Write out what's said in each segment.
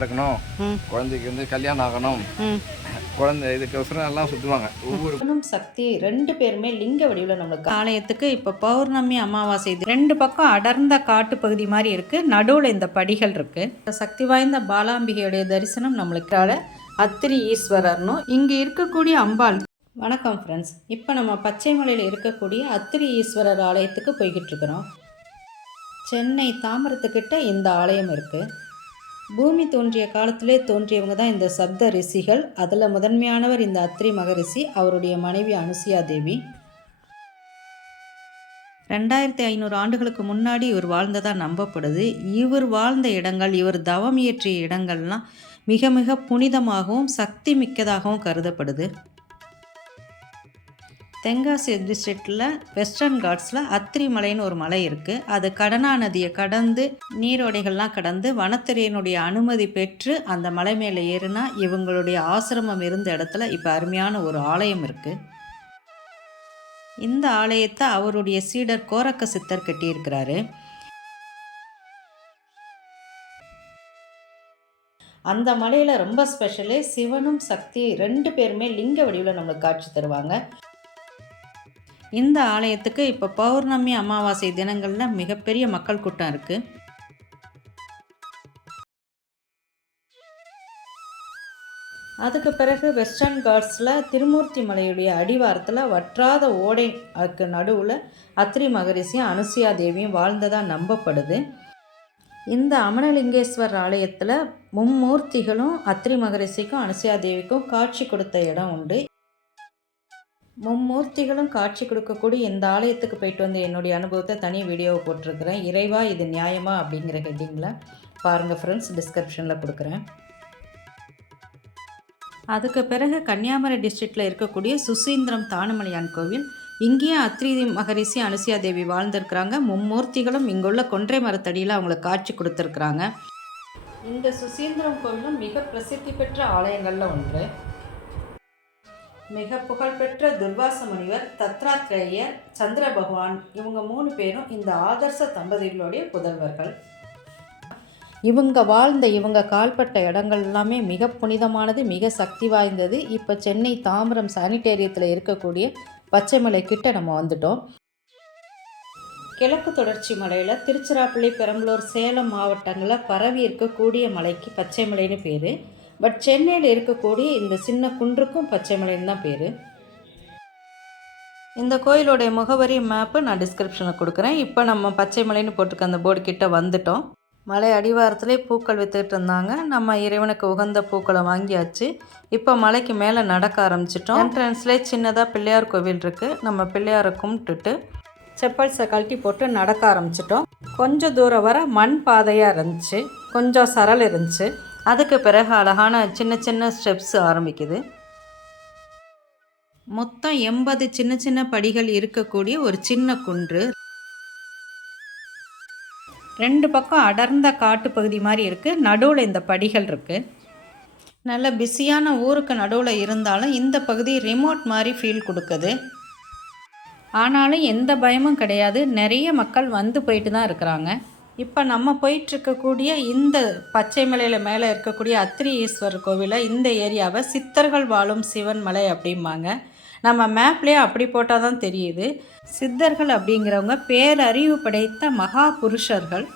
இருக்கணும் குழந்தைக்கு வந்து கல்யாணம் ஆகணும். குழந்தை இதுக்கோசரம் எல்லாம் சுற்றுவாங்க ஒவ்வொரு சக்தி ரெண்டு பேருமே லிங்க வடிவில் நம்மளுக்கு ஆலயத்துக்கு இப்போ பௌர்ணமி அமாவாசை இது ரெண்டு பக்கம் அடர்ந்த காட்டு பகுதி மாதிரி இருக்கு. நடுவில் இந்த படிகள் இருக்கு. இந்த சக்தி வாய்ந்த பாலாம்பிகையுடைய தரிசனம் நம்மளுக்கால அத்திரி ஈஸ்வரர்னும் இங்கே இருக்கக்கூடிய அம்பாள். வணக்கம் ஃப்ரெண்ட்ஸ் இப்போ நம்ம பச்சைமலையில் இருக்கக்கூடிய அத்திரி ஈஸ்வரர் ஆலயத்துக்கு போய்கிட்டு இருக்கிறோம். சென்னை தாம்பரத்துக்கிட்ட இந்த ஆலயம் இருக்குது பூமி தோன்றிய காலத்திலே தோன்றியவங்க தான் இந்த சப்த ரிஷிகள். அதில் முதன்மையானவர் இந்த அத்ரி மகரிஷி அவருடைய மனைவி அனுசியா தேவி. ரெண்டாயிரத்தி ஐநூறு ஆண்டுகளுக்கு முன்னாடி இவர் வாழ்ந்ததாக நம்பப்படுது. இவர் வாழ்ந்த இடங்கள் இவர் தவம் இயற்றிய இடங்கள்லாம் மிக மிக புனிதமாகவும் சக்தி மிக்கதாகவும் கருதப்படுது. தென்காசி டிஸ்ட்ரிக்டில் வெஸ்டர்ன் காட்ஸில் அத்திரி மலைன்னு ஒரு மலை இருக்குது அது கடனா நதியை கடந்து நீரோடைகள்லாம் கடந்து வனத்துறையினுடைய அனுமதி பெற்று அந்த மலை மேலே ஏறுனா இவங்களுடைய ஆசிரமம் இருந்த இடத்துல இப்போ அருமையான ஒரு ஆலயம் இருக்குது இந்த ஆலயத்தை அவருடைய சீடர் கோரக்க சித்தர் கட்டியிருக்கிறாரு. அந்த மலையில் ரொம்ப ஸ்பெஷலே சிவனும் சக்தி ரெண்டு பேருமே லிங்க வடிவில் நம்மளுக்கு காட்சி தருவாங்க. இந்த ஆலயத்துக்கு இப்போ பௌர்ணமி அமாவாசை தினங்களில் மிகப்பெரிய மக்கள் கூட்டம் இருக்குது அதுக்கு பிறகு வெஸ்டர்ன் காட்ஸில் திருமூர்த்தி மலையுடைய அடிவாரத்தில் வற்றாத ஓடை அதுக்கு நடுவில் அத்ரி மகரிஷியும் அனுசியா தேவியும் வாழ்ந்ததாக நம்பப்படுது. இந்த அமனலிங்கேஸ்வர் ஆலயத்தில் மும்மூர்த்திகளும் அத்ரி மகரிஷிக்கும் அனுசியா தேவிக்கும் காட்சி கொடுத்த இடம் உண்டு. மும்மூர்த்திகளும் காட்சி கொடுக்கக்கூடிய இந்த ஆலயத்துக்கு போயிட்டு வந்து என்னுடைய அனுபவத்தை தனி வீடியோவை போட்டிருக்கிறேன். இறைவா இது நியாயமா அப்படிங்கிற ஹெட்டிங்கில் பாருங்கள் ஃப்ரெண்ட்ஸ் டிஸ்கிரிப்ஷனில் கொடுக்குறேன். அதுக்கு பிறகு கன்னியாகுமரி டிஸ்ட்ரிக்டில் இருக்கக்கூடிய சுசீந்திரம் தானுமலையான் கோவில். இங்கேயும் அத்ரி மகரிஷி அனுசியா தேவி வாழ்ந்திருக்கிறாங்க. மும்மூர்த்திகளும் இங்குள்ள கொன்றை மரத்தடியில் அவங்களுக்கு காட்சி கொடுத்துருக்குறாங்க. இந்த சுசீந்திரம் கோவிலும் மிக பிரசித்தி பெற்ற ஆலயங்களில் ஒன்று. மிக புகழ்பெற்ற துர்வாச முனிவர் தத்ராத்ரேயர் சந்திர பகவான். இவங்க மூணு பேரும் இந்த ஆதர்ச தம்பதிகளுடைய புதல்வர்கள். இவங்க வாழ்ந்த இவங்க கால்பட்ட இடங்கள் எல்லாமே மிக புனிதமானது மிக சக்தி வாய்ந்தது. இப்போ சென்னை தாம்பரம் சானிடேரியத்தில் இருக்கக்கூடிய பச்சைமலை கிட்ட நம்ம வந்துட்டோம். கிழக்கு தொடர்ச்சி மலையில் திருச்சிராப்பள்ளி பெரம்பலூர் சேலம் மாவட்டங்களில் பரவி இருக்கக்கூடிய மலைக்கு பச்சைமலைன்னு பேர். பட் சென்னையில் இருக்கக்கூடிய இந்த சின்ன குன்றுக்கும் பச்சைமலைன்னு தான் பேர். இந்த கோயிலோடைய முகவரி மேப்பு நான் டிஸ்கிரிப்ஷனில் கொடுக்குறேன். இப்போ நம்ம பச்சைமலைன்னு போட்டிருக்க அந்த போர்டு கிட்டே வந்துட்டோம். மலை அடிவாரத்திலே பூக்கள் வித்துட்டு இருந்தாங்க. நம்ம இறைவனுக்கு உகந்த பூக்களை வாங்கியாச்சு. இப்போ மலைக்கு மேலே நடக்க ஆரம்பிச்சிட்டோம். என்ட்ரன்ஸ்லேயே சின்னதாக பிள்ளையார் கோவில் இருக்குது நம்ம பிள்ளையாரை கும்பிட்டுட்டு செப்பல்ஸை கழட்டி போட்டு நடக்க ஆரம்பிச்சிட்டோம். கொஞ்சம் தூரம் வர மண் பாதையாக இருந்துச்சு. கொஞ்சம் சரல் இருந்துச்சு. அதுக்கு பிறகு அழகான சின்ன சின்ன ஸ்டெப்ஸ் ஆரம்பிக்குது. மொத்தம் எண்பது சின்ன சின்ன படிகள் இருக்கக்கூடிய ஒரு சின்ன குன்று. ரெண்டு பக்கம் அடர்ந்த காட்டு பகுதி மாதிரி இருக்குது நடுவில் இந்த படிகள் இருக்குது நல்ல பிஸியான ஊருக்கு நடுவில் இருந்தாலும் இந்த பகுதி ரிமோட் மாதிரி ஃபீல் கொடுக்குது. ஆனாலும் எந்த பயமும் கிடையாது. நிறைய மக்கள் வந்து போயிட்டு தான் இருக்கிறாங்க. இப்போ நம்ம போயிட்டுருக்கக்கூடிய இந்த பச்சை மலையில் மேலே இருக்கக்கூடிய அத்திரி ஈஸ்வரர் கோவிலை இந்த ஏரியாவை சித்தர்கள் வாழும் சிவன் மலை அப்படிம்பாங்க. நம்ம மேப்லேயே அப்படி போட்டால் தான் தெரியுது. சித்தர்கள் அப்படிங்கிறவங்க பேரறிவு படைத்த மகா புருஷர்கள்.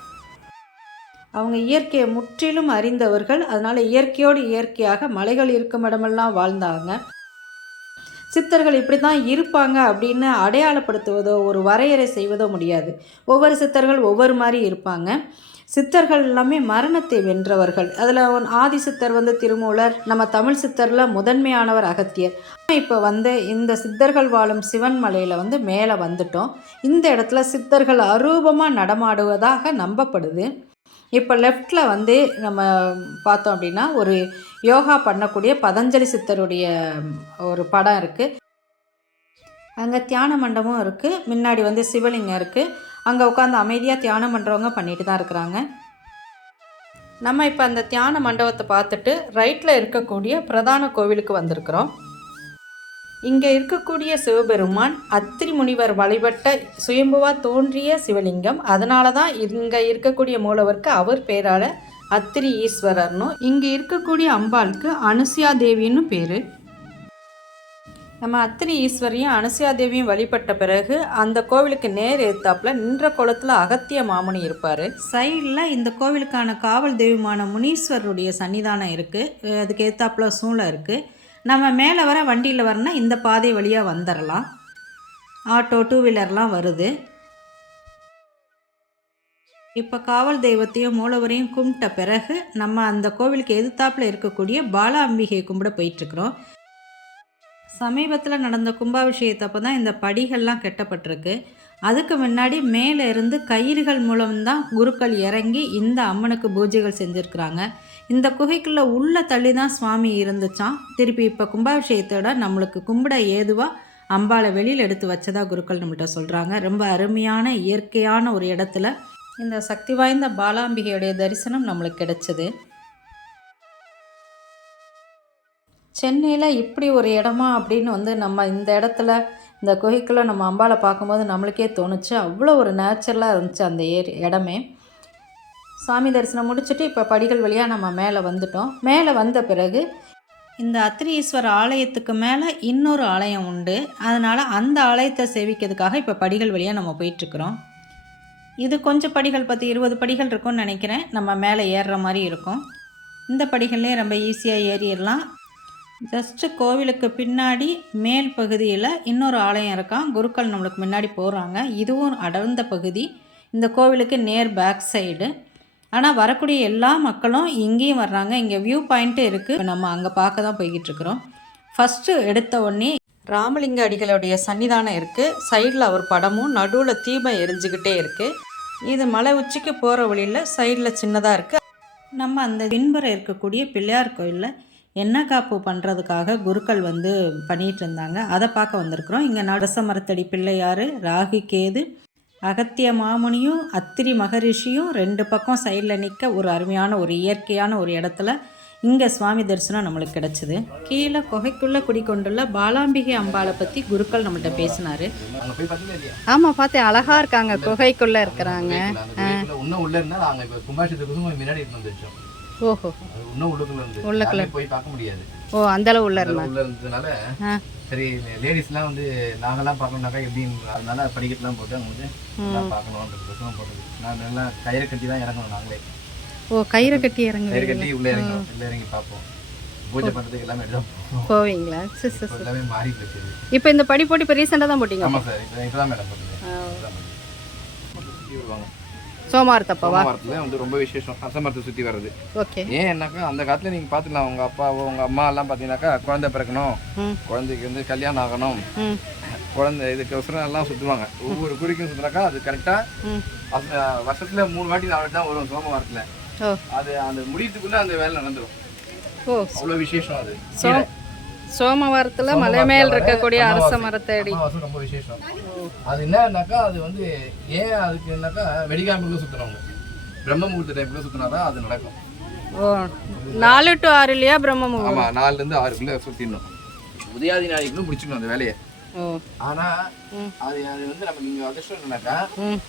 அவங்க இயற்கையை முற்றிலும் அறிந்தவர்கள். அதனால் இயற்கையோடு இயற்கையாக மலைகள் இருக்கும் இடமெல்லாம் வாழ்ந்தாங்க. சித்தர்கள் இப்படி தான் இருப்பாங்க அப்படின்னு அடையாளப்படுத்துவதோ ஒரு வரையறை செய்வதோ முடியாது. ஒவ்வொரு சித்தர்கள் ஒவ்வொரு மாதிரி இருப்பாங்க. சித்தர்கள் எல்லாமே மரணத்தை வென்றவர்கள். அதில் ஆதி சித்தர் வந்து திருமூலர் நம்ம தமிழ் சித்தரில் முதன்மையானவர் அகத்தியர். இப்போ வந்து இந்த சித்தர்கள் வாழும் சிவன் மலையில் வந்து மேலே வந்துட்டோம். இந்த இடத்துல சித்தர்கள் அரூபமாக நடமாடுவதாக நம்பப்படுது. இப்போ லெஃப்டில் வந்து நம்ம பார்த்தோம் அப்படின்னா ஒரு யோகா பண்ணக்கூடிய பதஞ்சலி சித்தருடைய ஒரு படம் இருக்குது அங்கே தியான மண்டபம் இருக்குது முன்னாடி வந்து சிவலிங்கம் இருக்குது அங்கே உட்காந்து அமைதியாக தியானம் பண்ணுறவங்க பண்ணிட்டு தான் இருக்கிறாங்க. நம்ம இப்போ அந்த தியான மண்டபத்தை பார்த்துட்டு ரைட்டில் இருக்கக்கூடிய பிரதான கோவிலுக்கு வந்திருக்கிறோம். இங்கே இருக்கக்கூடிய சிவபெருமான் அத்திரி முனிவர் வழிபட்ட சுயம்புவா தோன்றிய சிவலிங்கம். அதனால தான் இங்கே இருக்கக்கூடிய மூலவருக்கு அவர் பேரால் அத்திரி ஈஸ்வரர்னும் இங்கே இருக்கக்கூடிய அம்பாளுக்கு அனுசியா தேவின்னு பேர். நம்ம அத்திரி ஈஸ்வரியும் அனுசியா தேவியும் வழிபட்ட பிறகு அந்த கோவிலுக்கு நேர் எதிர்த்தாப்புல நின்ற குளத்தில் அகத்திய மாமுனி இருப்பார். சைடில் இந்த கோவிலுக்கான காவல் தெய்வமான முனீஸ்வரருடைய சன்னிதானம் இருக்குது அதுக்கு எதிர்த்தாப்புல சூளை இருக்குது நம்ம மேலே வர வண்டியில் வரனா இந்த பாதை வழியாக வந்துடலாம் ஆட்டோ டூ வீலர்லாம் வருது. இப்போ காவல் தெய்வத்தையும் மூலவரையும் கும்பிட்ட பிறகு நம்ம அந்த கோவிலுக்கு எதிர்த்தாப்பில் இருக்கக்கூடிய பால அம்பிகையை கும்பிட போயிட்டுருக்குறோம். சமீபத்தில் நடந்த கும்பாபிஷேகத்தப்போ தான் இந்த படிகள்லாம் கெட்டப்பட்டிருக்கு. அதுக்கு முன்னாடி மேலே இருந்து கயிறுகள் மூலம்தான் குருக்கள் இறங்கி இந்த அம்மனுக்கு பூஜைகள் செஞ்சுருக்குறாங்க. இந்த குகைக்குள்ளே உள்ள தள்ளி தான் சுவாமி இருந்துச்சான் திருப்பி இப்போ கும்பாபிஷேகத்தோட நம்மளுக்கு கும்பிட ஏதுவாக அம்பாளை வெளியில் எடுத்து வச்சதா குருக்கள் நம்மள்கிட்ட சொல்கிறாங்க ரொம்ப அருமையான இயற்கையான ஒரு இடத்துல இந்த சக்தி வாய்ந்த பாலாம்பிகையுடைய தரிசனம் நம்மளுக்கு கிடைச்சது. சென்னையில் இப்படி ஒரு இடமா அப்படின்னு வந்து நம்ம இந்த இடத்துல இந்த குகைக்குள்ளே நம்ம அம்பாவை பார்க்கும்போது நம்மளுக்கே தோணுச்சு. அவ்வளோ ஒரு நேச்சுரலாக இருந்துச்சு அந்த ஏரி இடமே. சாமி தரிசனம் முடிச்சுட்டு இப்போ படிகள் வழியாக நம்ம மேலே வந்துட்டோம். மேலே வந்த பிறகு இந்த அத்திரீஸ்வர ஆலயத்துக்கு மேலே இன்னொரு ஆலயம் உண்டு. அதனால் அந்த ஆலயத்தை சேவிக்கிறதுக்காக இப்போ படிகள் வழியாக நம்ம போயிட்டுருக்குறோம் இது கொஞ்சம் படிகள் பத்து இருபது படிகள் இருக்கும்னு நினைக்கிறேன். நம்ம மேலே ஏறுற மாதிரி இருக்கும். இந்த படிகள்லேயே ரொம்ப ஈஸியாக ஏறிடலாம். ஜஸ்ட்டு கோவிலுக்கு பின்னாடி மேல் பகுதியில் இன்னொரு ஆலயம் இருக்கான் குருக்கள் நம்மளுக்கு முன்னாடி போகிறாங்க இதுவும் அடர்ந்த பகுதி. இந்த கோவிலுக்கு நேர் பேக் சைடு ஆனால் வரக்கூடிய எல்லா மக்களும் இங்கேயும் வர்றாங்க. இங்கே வியூ பாயிண்ட்டு இருக்குது நம்ம அங்கே பார்க்க தான் போய்கிட்டு இருக்கிறோம். ஃபஸ்ட்டு எடுத்த உடனே ராமலிங்க அடிகளுடைய சன்னிதானம் இருக்குது சைடில் அவர் படமும் நடுவில் தீபம் எரிஞ்சுக்கிட்டே இருக்குது இது மலை உச்சிக்கு போகிற வழியில் சைடில் சின்னதாக இருக்குது நம்ம அந்த பின்புறம் இருக்கக்கூடிய பிள்ளையார் கோயிலில் என்ன காப்பு பண்ணுறதுக்காக குருக்கள் வந்து பண்ணிகிட்டு இருந்தாங்க. அதை பார்க்க வந்திருக்கிறோம். இங்கே நடச மரத்தடி பிள்ளையார் ராகு கேது அகத்திய மாமுனியும் அத்திரி மகரிஷியும் ரெண்டு பக்கம் சைடில் நிற்க ஒரு அருமையான ஒரு இயற்கையான ஒரு இடத்துல இங்கே சுவாமி தரிசனம் நம்மளுக்கு கிடச்சிது. கீழே குகைக்குள்ளே குடிக்கொண்டுள்ள பாலாம்பிகை அம்பாளை பற்றி குருக்கள் நம்மள்ட்ட பேசினார். ஆமாம் பார்த்தேன் அழகா இருக்காங்க. குகைக்குள்ள இருக்கிறாங்க. ஓஹோ. உள்ளுக்குள்ள இருந்து. உள்ளுக்குள்ள. யாருமே போய் பார்க்க முடியாது. ஓ அந்த அளவு உள்ள இருந்ததுனால. சரி லேடிஸ்லாம் வந்து நாங்கெல்லாம் பார்க்கணுனாக்கா எப்படின்னு அதனால படிக்கட்டுலாம் போட்டு வந்து போட்டது. நான் நல்லா கயிறு கட்டி தான் இறங்கணும் நாங்களே. ஓ கயிறை கட்டி கயிறு இறங்குவீங்க கட்டி உள்ளே இறங்கணும் உள்ளே இறங்கி பார்ப்போம். பூஜை பண்ணுறதுக்கு எல்லாமே எடுத்து போவீங்களா? சரி சரி எல்லாமே மாறி போச்சு. இப்போ இந்த படி போட்டு இப்போ ரீசெண்டாக தான் போட்டீங்க ஆமாம் சார் இப்போ இப்போ தான் மேடம் போட்டுது. இப்பதான் போட்டுது. சுத்தி வருவாங்க சோமார் தப்பாவா மரத்தில் வந்து ரொம்ப விசேஷம். அரச மரத்தை சுற்றி வர்றது. ஓகே. ஏன்னாக்கா அந்த காலத்துல நீங்கள் பார்த்துக்கலாம். உங்கள் அப்பாவோ உங்கள் அம்மா எல்லாம் பார்த்தீங்கன்னாக்கா குழந்தை பிறக்கணும். குழந்தைக்கு வந்து கல்யாணம் ஆகணும். குழந்தை இதுக்கோசரம் எல்லாம் சுற்றுவாங்க ஒவ்வொரு குறிக்கும் சுற்றுனாக்கா அது கரெக்டாக வருஷத்தில் மூணு வாட்டி நாலு தான் வரும் சோமவாரத்தில். அது அந்த முடியத்துக்குள்ளே அந்த வேலை நடந்துடும் ஓ. அவ்வளோ விசேஷம் அது. சோ சோமவாரத்தில் மலை மேல் இருக்கக்கூடிய அரச மரத்தடி. ரொம்ப விசேஷம். அது என்னன்னாக்கா அது வந்து ஏன் அதுக்கு என்னக்கா வெடிகாம்புக்குள்ள சுற்றுறவங்க பிரம்ம முகூர்த்த டைம்ல சுற்றினாதான் அது நடக்கும். ஓ. நாலு டு ஆறு இல்லையா பிரம்ம முகூர்த்தம் ஆமாம் நாலுலேருந்து ஆறுக்குள்ளே சுற்றிடணும் உதயாதி நாளைக்குள்ள முடிச்சிடணும் அந்த வேலையை. ஓ. ஆனா ம். அது அது வந்து நமக்கு இங்க அதிர்ஷ்டம் என்னன்னாக்கா ம்.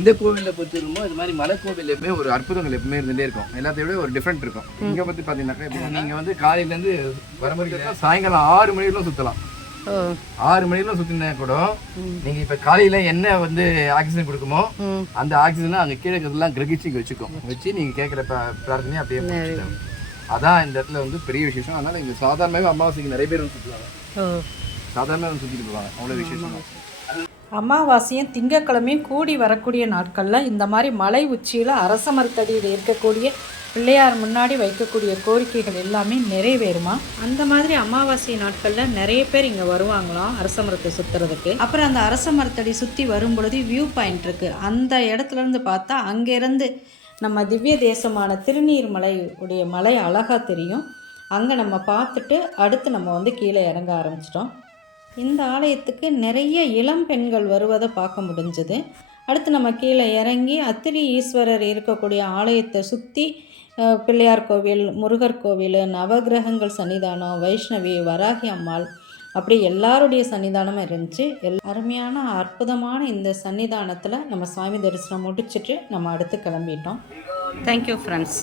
இந்த கோவில்ல பத்தி இருக்குமோ இது மாதிரி மலை கோவில் எப்பவுமே ஒரு அற்புதங்கள் எப்பவுமே இருந்துட்டே இருக்கும். எல்லாத்தையும் விட ஒரு டிஃப்ரெண்ட் இருக்கும். இங்க பத்தி பாத்தீங்கன்னாக்கா இப்போ நீங்க வந்து காலையில இருந்து வரமுறையில் சாயங்காலம் ஆறு மணிக்கெல்லாம் சுத்தலாம். ஓ. ஆறு மணிக்கெல்லாம் சுத்தினா கூட நீங்க இப்ப காலையில என்ன வந்து ஆக்சிஜன் கொடுக்குமோ அந்த ஆக்சிஜனை அங்க கீழே இருக்கிறதெல்லாம் கிரகிச்சு இங்க வச்சுக்கும். வச்சு நீங்க கேட்குற பிரார்த்தனையை அப்படியே. அதான் இந்த இடத்துல வந்து பெரிய விசேஷம். அதனால இங்க சாதாரணமாகவே அமாவாசைக்கு நிறைய பேர் வந்து சுற்றுவாங்க சாதாரணமாக வந்து சுற்றிட்டு போவாங்க. அவ்வளோ விசேஷம். அமாவாசையும் திங்கக்கிழமையும் கூடி வரக்கூடிய நாட்களில் இந்த மாதிரி மலை உச்சியில் அரச மரத்தடியில் இருக்கக்கூடிய பிள்ளையார் முன்னாடி வைக்கக்கூடிய கோரிக்கைகள் எல்லாமே நிறைவேறுமா? அந்த மாதிரி அமாவாசை நாட்களில் நிறைய பேர் இங்கே வருவாங்களாம் அரச மரத்தை சுற்றுறதுக்கு அப்புறம் அந்த அரச மரத்தடி சுற்றி வரும் பொழுது வியூ பாயிண்ட் இருக்குது அந்த இடத்துல இருந்து பார்த்தா அங்கேருந்து நம்ம திவ்ய தேசமான திருநீர்மலை உடைய மலை அழகாக தெரியும். அங்கே நம்ம பார்த்துட்டு அடுத்து நம்ம வந்து கீழே இறங்க ஆரம்பிச்சிட்டோம். இந்த ஆலயத்துக்கு நிறைய இளம் பெண்கள் வருவதை பார்க்க முடிஞ்சது. அடுத்து நம்ம கீழே இறங்கி அத்திரி ஈஸ்வரர் இருக்கக்கூடிய ஆலயத்தை சுற்றி பிள்ளையார் கோவில் முருகர் கோவில் நவகிரகங்கள் சன்னிதானம் வைஷ்ணவி வராகி அம்மாள் அப்படி எல்லாருடைய சன்னிதானமும் இருந்துச்சு. எல் அருமையான அற்புதமான இந்த சன்னிதானத்தில் நம்ம சுவாமி தரிசனம் முடிச்சுட்டு நம்ம அடுத்து கிளம்பிட்டோம். Thank you friends